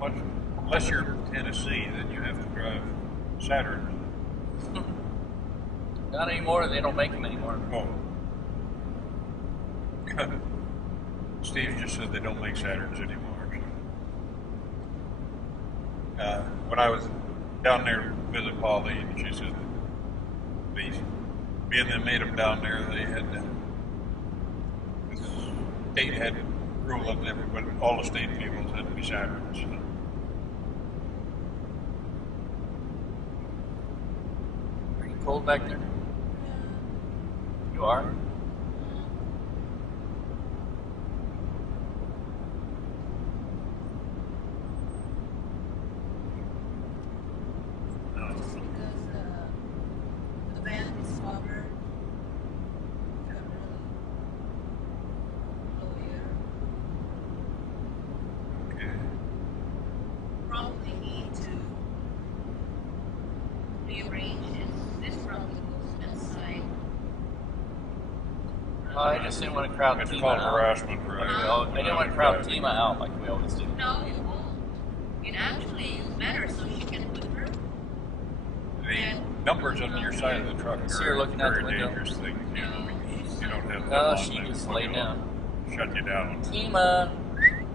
Unless you're in Tennessee, then you have to drive Saturn. Not anymore. They don't make them anymore. Oh. Steve just said they don't make Saturns anymore. When I was down there to visit Pauline, she said being they made them down there, they had the state had rule that everybody, all the state vehicles had to be Saturns. Are you cold back there? You are? I just didn't want to crowd It's Tima called out. harassment, right? I didn't want to crowd Tima out like we always do. No, you won't. It actually is better so she can put her. The numbers on your side of the truck See her are looking out the very window. dangerous things. You don't have Oh, them she on, just they laid down. Shut you down. Tima!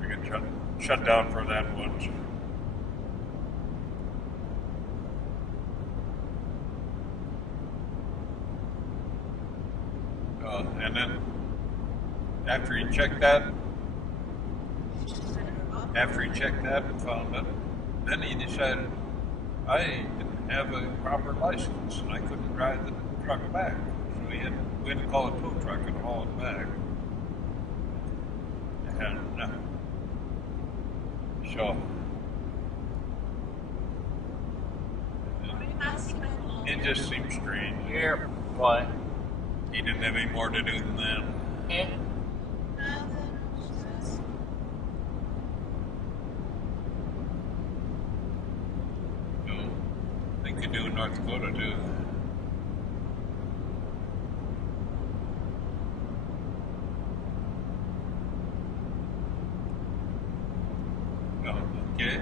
You get shut down for that once. And then after he checked that and found it, then he decided I didn't have a proper license and I couldn't drive the truck back. So we had to call a tow truck and haul it back. And so it just seemed strange. Here, why? He didn't have any more to do than that. Yeah. No, they could do in North Dakota too. No, okay.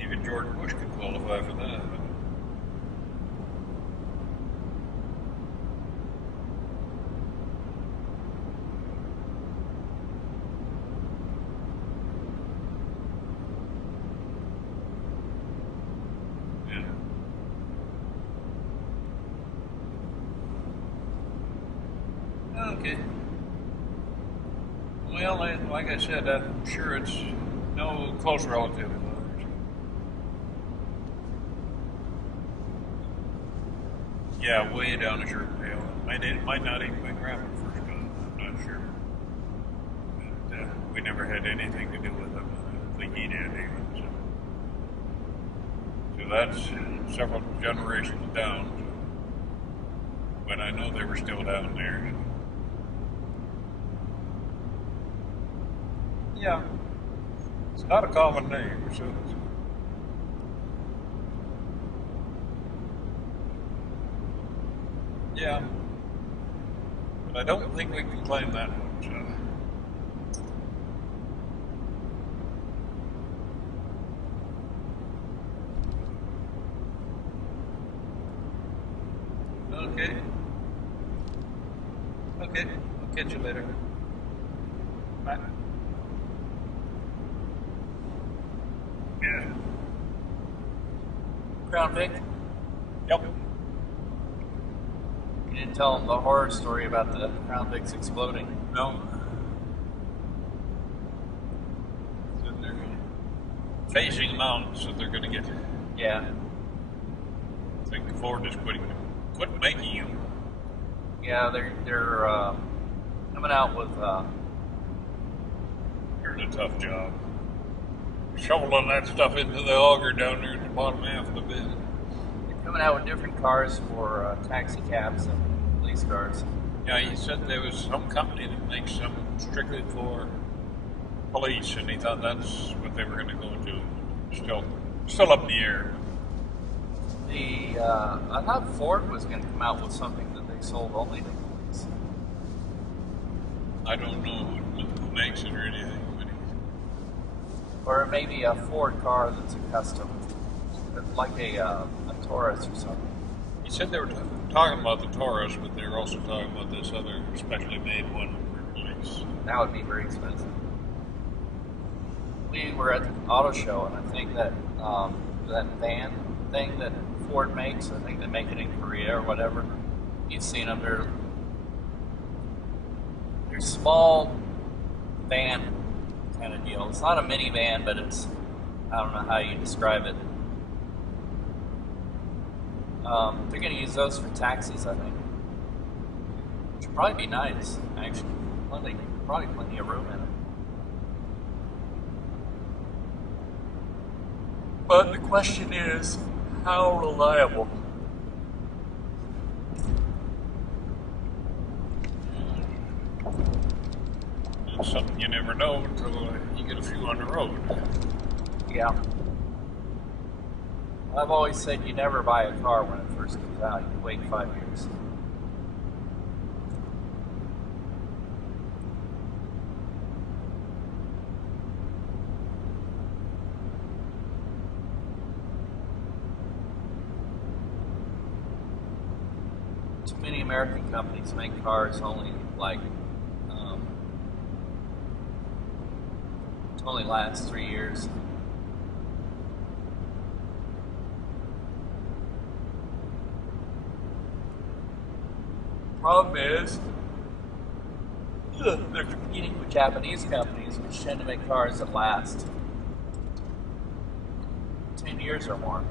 Even George Bush could qualify for that. Yeah. Okay. Well, like I said, I'm sure it's no close relative of ours. Yeah, way down the shirt tail. It might not even be Grandpa first time. I'm not sure. But, we never had anything to do with him. I don't think he did even. So that's several generations down. But I know they were still down there. Yeah. It's not a common name, so yeah. But I don't think we can claim that one, so. Okay. Okay. I'll catch you later. Bye. Yeah. Crown Vic? Yep. You didn't tell them the horror story about the Crown Vics exploding. No. So they're facing mountains, so they're going to get. Yeah. I think Ford is quit making them. Yeah, they're coming out with Here's a tough job. Shoveling that stuff into the auger down there at the bottom half of the bin. they're coming out with different cars for taxi cabs and police cars. Yeah, he said there was some company that makes some strictly for police, and he thought that's what they were going to go to. Still up in the air. I thought Ford was going to come out with something that they sold only to police. I don't know who makes it or anything, but Or maybe a Ford car that's a custom, like a Taurus or something. he said they were talking about the Taurus, but they were also talking about this other specially made one for police. That would be very expensive. We were at the auto show, and I think that that van thing that Ford makes, I think they make it in Korea or whatever. You've seen them. They're small van kind of deal. It's not a minivan, but it's, I don't know how you describe it. They're going to use those for taxis, I think. Which would probably be nice, actually. Probably plenty of room in it. But the question is, how reliable? It's something you never know until you get a few on the road. Yeah. I've always said you never buy a car when it first comes out. You wait 5 years. Too many American companies make cars only only lasts 3 years. Problem is, they're competing with Japanese companies, which tend to make cars that last 10 years or more.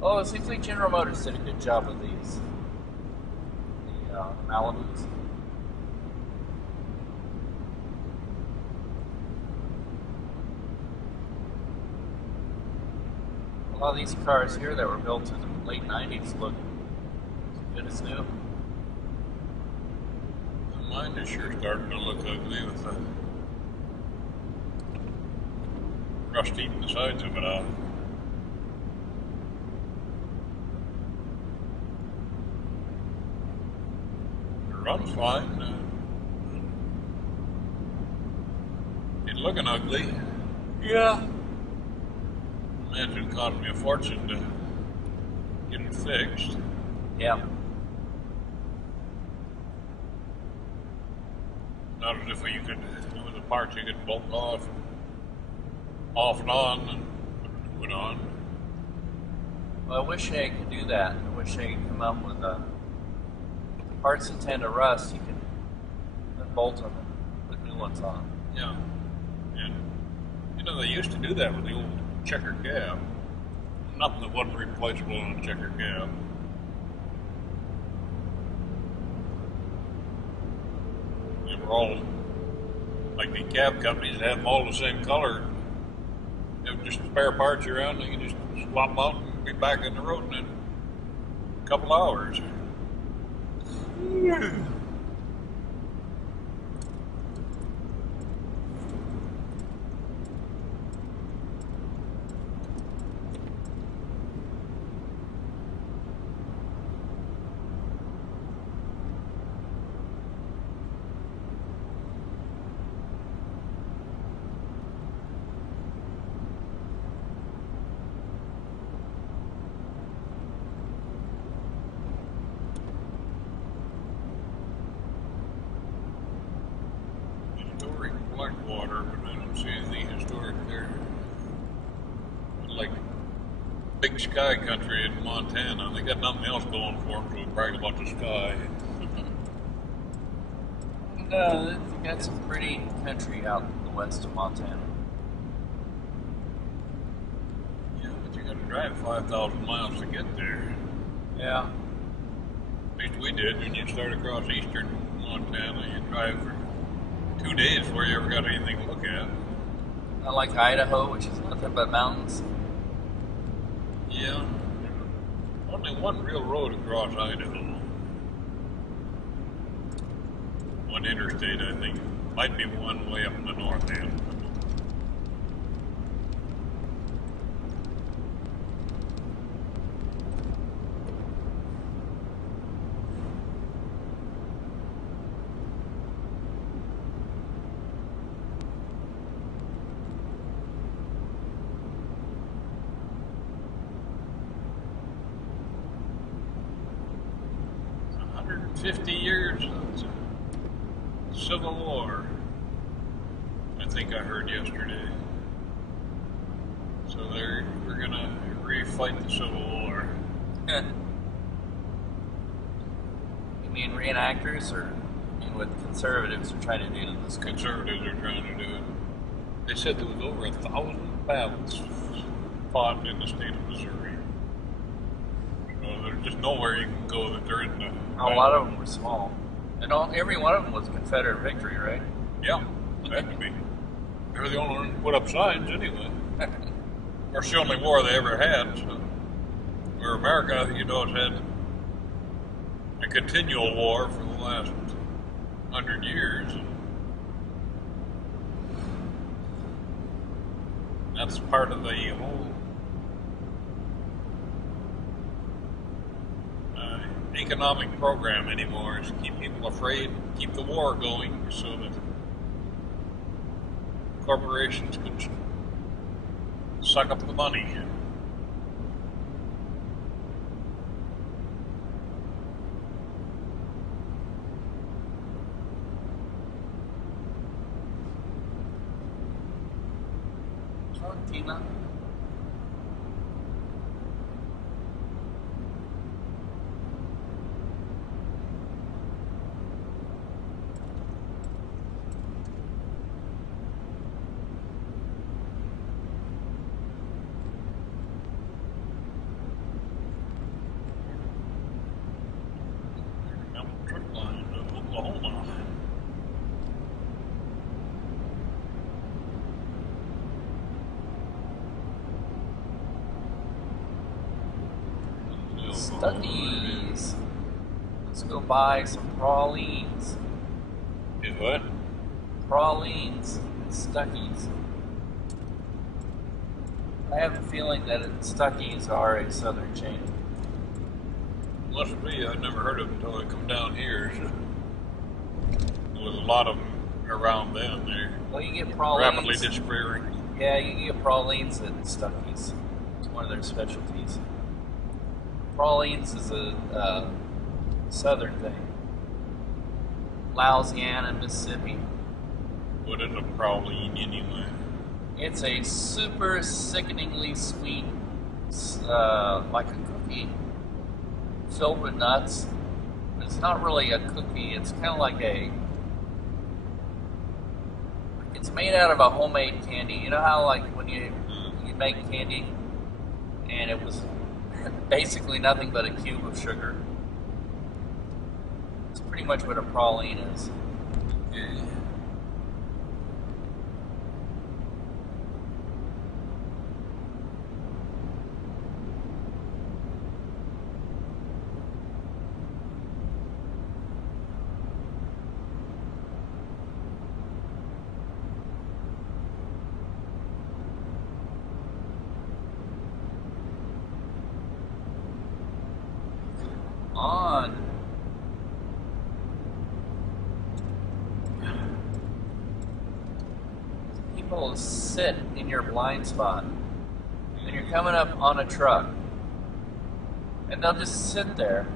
Oh, it seems like General Motors did a good job with these. The Malibus. A lot of these cars here that were built in the late 90s look as good as new. Mine is sure starting to look ugly with the rust eating the sides of it off. Runs fine. It's looking ugly. Yeah. Imagine it cost me a fortune to get it fixed. Yeah. Not as if you could, with the parts you could bolt off and on and put it on. Well, I wish they could do that. I wish they could come up with parts that tend to rust, you can bolt them and put new ones on. Yeah. And, they used to do that with the old checker cab. Nothing that wasn't replaceable on a checker cab. They were all, like the cab companies, have them all the same color. You have just spare parts around, and you can just swap them out and be back on the road in a couple hours. Blackwater, but I don't see anything historic there. Like big sky country in Montana. They got nothing else going for them, so we brag about the sky. No, they got some pretty country out in the west of Montana. Yeah, but you got to drive 5,000 miles to get there. Yeah. At least we did. When you start across eastern Montana, you drive for 2 days before you ever got anything to look at. Not like Idaho, which is nothing but mountains. Yeah. Only one real road across Idaho. One interstate, I think. Might be one way up in the north end. But 150 years of the Civil War. I think I heard yesterday. So we're gonna refight the Civil War. You mean reenactors, or you mean what conservatives are trying to do to this country? Conservatives are trying to do it. They said there was over 1,000 battles fought in the state of Missouri. So there's just nowhere you can go that there isn't a A lot of them were small, and every one of them was Confederate victory, right? Yeah, that could be. They're the only ones who put up signs anyway. Or it's the only war they ever had. So. Where America, you know, has had a continual war for the last 100 years. That's part of the whole economic program anymore, is to keep people afraid, keep the war going so that corporations can suck up the money. Tina? Truck line to Oklahoma. Studies. Let's go buy some pralines. Is what? Pralines and Stuckies. I have a feeling that Stuckies are a southern chain. Must be. I've never heard of them until I come down here. So there was a lot of them around then. They're Well, you get pralines. rapidly disappearing. Yeah, you can get pralines and Stuckies. It's one of their specialties. Pralines is a southern thing. Louisiana, Mississippi. What is a praline anyway? It's a super sickeningly sweet, like a cookie, filled with nuts. It's not really a cookie. It's kind of like it's made out of a homemade candy. You know how like when you make candy, and it was basically nothing but a cube of sugar. It's pretty much what a praline is. Yeah. On. People sit in your blind spot, and you're coming up on a truck, and they'll just sit there.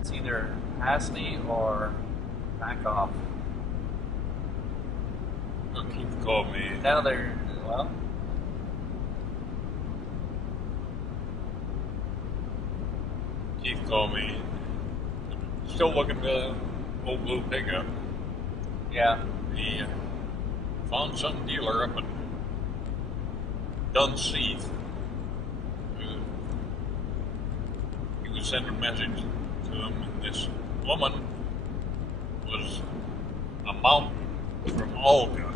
It's either pass me or back off. Keith called me. Now they're, well, Keith called me. Still looking for the old blue pickup. yeah. He found some dealer up in Dunseith. He was sending a message to him, and this woman was a mountain from Olga.